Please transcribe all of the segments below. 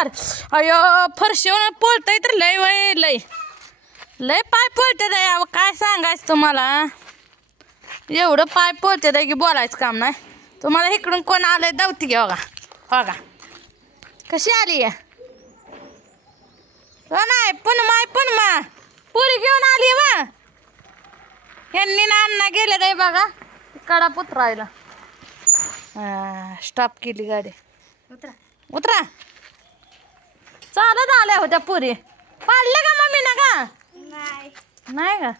चाल. अयो फरशीवर पळतय तर लय वय लय लय पाय पळते अहो काय सांगायचं तुम्हाला. एवढं पाय पळते की बोलायचं काम नाही. तुम्हाला इकडून कोण आलंय धावती घ्या बघा. बघा कशी आली आहे नाही पुन्हा पुरी घेऊन आली वा. ह्यांनी ना अण्णा गेले रे बघा कडा पुत्रायला. स्टॉप केली गाडी. उतरा उतरा. चालत आल्या होत्या पुरी. पाडले का मम्मी ना का नाही का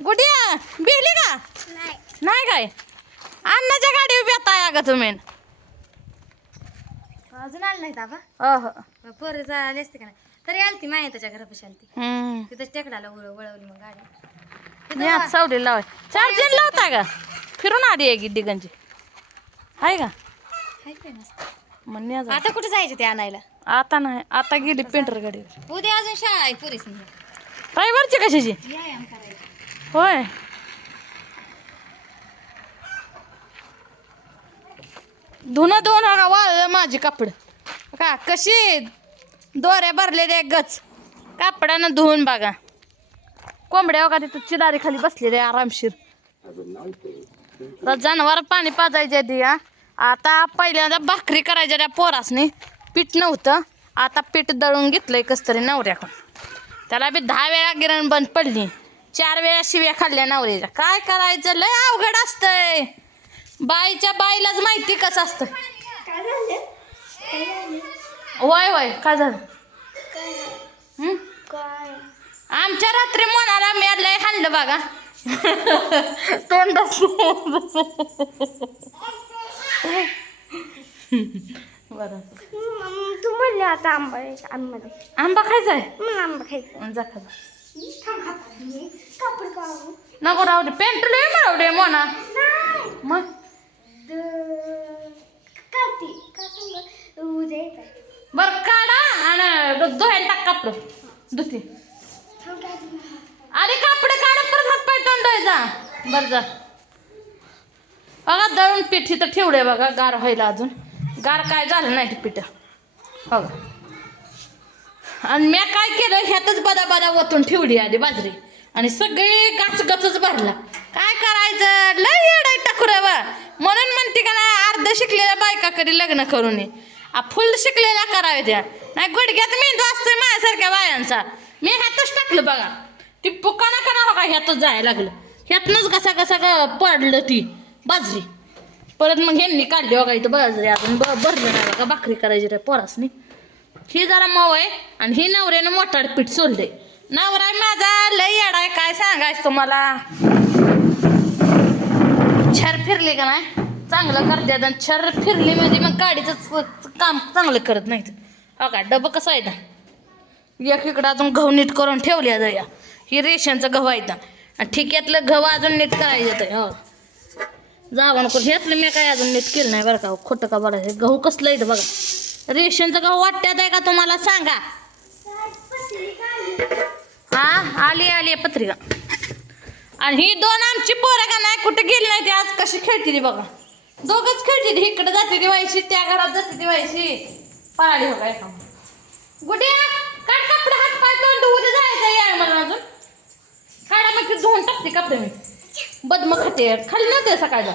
गुडिया बिहली का नाही काय. अण्णाच्या गाडी उभी आता का तुम्ही अजून आलं नाही दाबा. पोरं झाली असते का नाही तरी आलती माया त्याच्या घरापाशी आलती. तिथं टेकडाला वळवली मग गाडी सावली लावाय. चार्जिंग लावता का फिरून आली आहे की दिगंजी आहे का मग आता कुठे जायचं ते आणायला. आता नाही आता गेली पेंटर गाडीवर. उद्या अजून शाळा आहे पुरीस ड्रायव्हरची कशाची व्यायाम करायला. होय धुणं धुवून बघा वाळलं माझी कापड का कशी दोऱ्या भरलेल्या गच कापडानं धुवून बघा. कोंबड्या बघा तिथं चिदारी खाली बसलेले आरामशीर. जनावर पाणी पाजायचे ती. आता पहिल्यांदा भाकरी करायच्या त्या पोरासनी पीठ नव्हतं. आता पीठ दळून घेतलंय कस तरी नवऱ्याकडून. त्याला बी 10 वेळा गिरण बंद पडली. 4 वेळा शिव्या खाल्ल्या नवऱ्याच्या. काय करायचं लय अवघड असतंय. बाईच्या बाईलाच माहिती कसं असतं. वय वय काय झालं आमच्या रात्री मनाला मी लय हाणलं बघा. तोंड बरं तू म्हणले आता आंबा आंबा खायचा आहे. मग आंबा खायचा जा खा नको राहू दे. पेंट लय मारू दे मोना मग बरं काढा आणि धुवायला टाक कापड धुती. अरे कापड काढा परत हात पाय तोंडायचा. बरं जा बघा दळून पीठ इथं ठेवलंय बघा गार व्हायला. अजून गार काय झालं नाही ते पीठ बघा. आणि मी काय केलं ह्यातच बदा ओतून ठेवली आधी बाजरी आणि सगळे गचच भरला. काय करायचं लय येडाय टाकूर बा. म्हणून म्हणते का नाही अर्ध शिकलेल्या बायकाकडे लग्न करून फुल शिकलेला करावे द्या नाही. गुडघ्यात मेंदू असतोय माझ्यासारख्या बायांचा. मी ह्यातच टाकलं बघा. ती पुकाना करा बघा ह्यातच जायला लागलं. ह्यातनंच कसा पडलं ती बाजरी. परत मग ह्यांनी काढली बघा इथं बाजरी अजून भरलं नाही बघा. भाकरी करायची रे पोरासनी. ही जरा मऊ आहे आणि ही नवऱ्यानं मोठाड पीठ सोडले. नवरा माझा लय येडाय काय सांगायचं तुम्हाला. छर फिरली का नाही चांगलं करतात आणि छर फिरली म्हणजे मग गाडीचं काम चांगलं करत नाहीत. हो का डबं कसं आहे ना एक इकडं अजून गहू नीट करून ठेवल्या जाया. ही रेशनचं गहू आहे आणि ठिक्यातलं गहू अजून नीट करायचं येतं. हो जावं नको ह्यातलं मी काय अजून नीट केलं नाही बरं का. खोटं का बोलायचं. गहू कसलं येतं बघा. रेशनचं गहू वाटत्यात आहे का तुम्हाला सांगा. हा आली पत्रिका. आणि ही 2 आमची पोरं का नाही कुठे गेली नाही ती आज कशी खेळते ती बघा. दोघंच खेळते ती. इकडे जाते ती व्हायची त्या घरात जाते ती व्हायची. पळाली बघा एका गुड्या काढ कपडे हात पाय तोंड उद्या जायचं यार मला अजून. काढा मग ते धुवून टाकते कपडे मी. बदम खाते खाली नव्हते सकाळचा.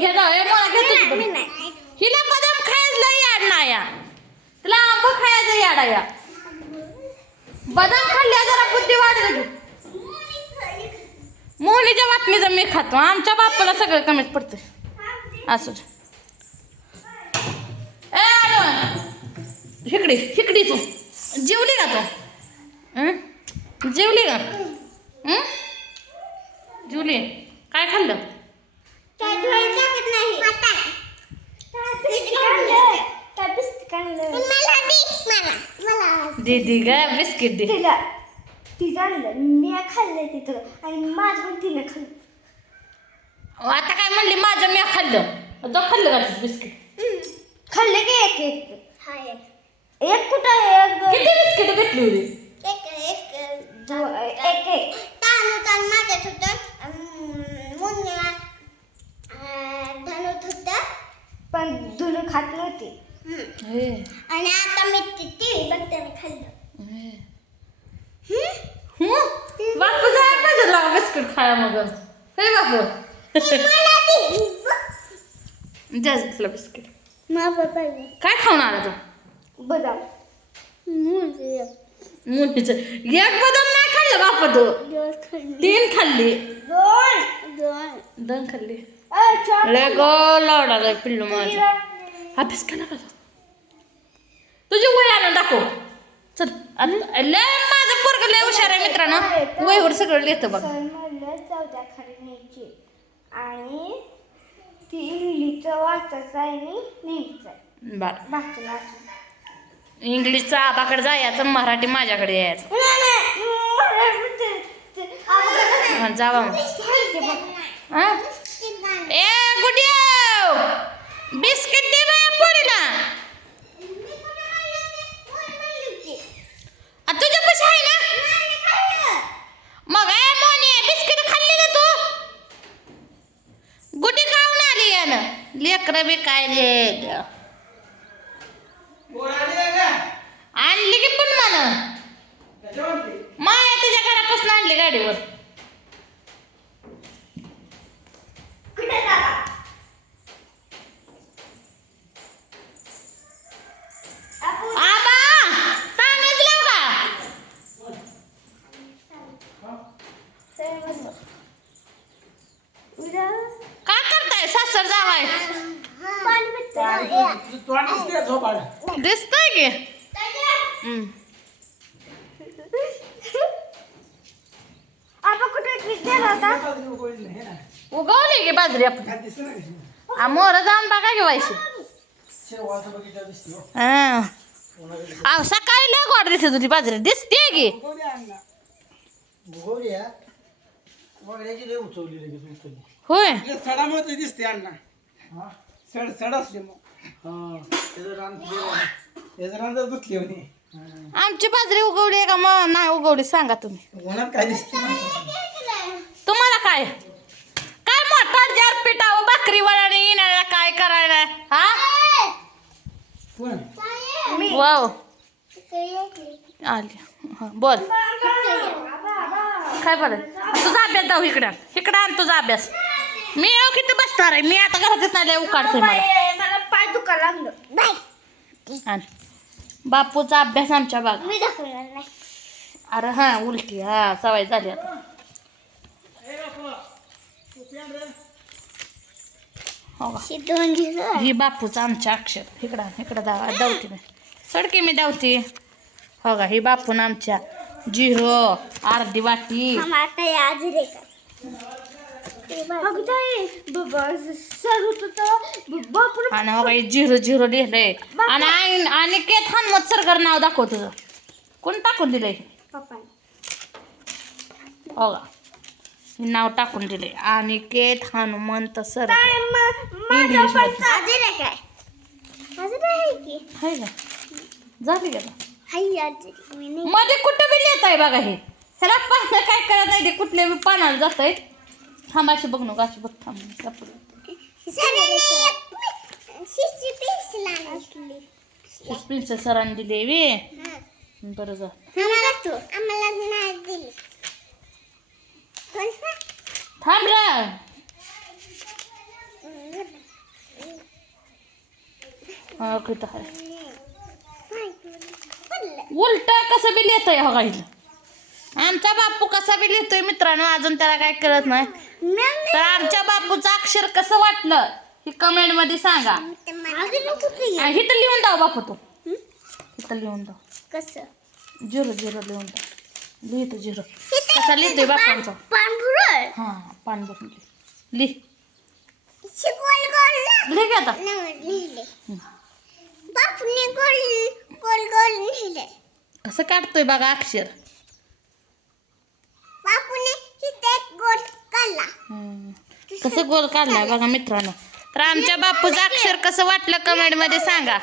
घे जाऊ मला घेतो. हिला बदाम खायला याड नाही या. तिला आंबा खायचं याडा या. बदाम खाल्ल्या जरा बुद्धी वाढेल. मोहनीच्या बातमीचं मी खातो. आमच्या बापाला सगळं कमीच पडतं असं. हिकडी तू जेवली का तू जेवली का जेवली काय खाल्लं. दीदी ग बिस्किट दे. ती आणलं मी खाल्लं तिथं आणि माझं पण तिने खाल्लं. आता काय म्हणली माझं मी खाल्लं तो खाल्लं का बिस्किट खाल्ले की एक कुठं किती बिस्किट भेटली होती. एक माझ्यात होतं मुन्या धनत होतं पण धुणं खात नव्हती. हे आणि आता मी टीव्ही बघताना खाल्लं. बापू जाय पाहिजे लावा बिस्किट खाया मग हे बापू द्या तुला बिस्किट काय खाऊन आला तू बदाम मोठीच एक बदाम नाही खाल्लं बापा तू 3 खाल्ली 2 खाल्ली लय गो लावडा पिल्लू माझा अभ्यास का नका तुझी वय आणून दाखव चल आता लय माझं पोरग लय हुशार आहे मित्रांनो वयवर सगळं लिहितं बघ चौथ्याखाली न्यायची आणि ती इंग्लिशचं वाचायचं आहे आणि लिहायचं आहे. बरं वाचून इंग्लिशचं आबाकडे जायचं मराठी माझ्याकडे यायचं जावा मग हा? ए गुडिया बिस्किट दे बाया पोरीला तुझ्या पैसे आहे ना मग ए मोनी बिस्किट खाल्ली ना तू गुडी खाऊन आली यानं लेकरं बी काय रे आणली की पण मला माया तुझ्या घरापासून आणली गाडीवर आबा तांदूळ लाव का काय करताय सासर जावाय दिसतंय की उगवली की बाजरी आपण मोर जाऊन बघा की व्हायची सकाळी लय गोड दिसत होती बाजरी दिसते की होय सडामध्ये दिसते अण्णा सड असले मग त्याचं रान जर धुतली होती आमची बाजरी उगवली आहे का मग नाही उगवली सांगा तुम्ही उन्हात काय दिसते तुम्हाला काय काय मोठा जार पिठावं भाकरी वळाने येणाऱ्या काय करायला हा वाव आली हा बोल काय बोल तुझा अभ्यास जाऊ इकडं आण तुझा अभ्यास मी येऊ किती बसणार आहे मी आता घरात नाही उकाडते मला पाय दुखायला लागलं आण बापूचा अभ्यास आमच्या बाग मी दाखवणार नाही. अरे हा उलटी हा सवय झाली आता हो का? ही बापूचा आमच्या अक्षर इकडं धावती मी सडकी मी धावती हो का ही बापून आमच्या 0 अर्धी वाटी आणि हो काही 0 लिहिलंय आणि केत हनुमत सरगर नाव दाखव तुझं कोण टाकून दिलंय हो का नाव टाकून दिले आणि केत हनुमंत सर इंग्लिश मध्ये का झाली का मध्ये कुठं बी लिहित आहे बघा हे ह्याला पाहणं काय करत नाही ते कुठल्या बी पानाला जात आहेत थांबाशी बघ नको अशी बघ थांब प्रिन्सेस सरांनी दिली वे बरं जा थांब रा हा कुठं आहे उलट कसं बी लिहितोय हो काही आमचा बापू कसा बी लिहितोय मित्रांनो अजून त्याला काय कळत नाही तर आमच्या बापूचं अक्षर कसं वाटलं हे कमेंट मध्ये सांगा हिथं लिहून दाव बापू तू हिथं लिहून दाव कसं 0 लिहून दाव लिहितो 0 कसा लिहितोय बापांचा हा पान भरून लिह लिह की आता कसं काढतोय बघा अक्षर कसं गोल काढलाय बघा मित्रांनो तर आमच्या बापूचं अक्षर कसं वाटलं कमेंट मध्ये सांगा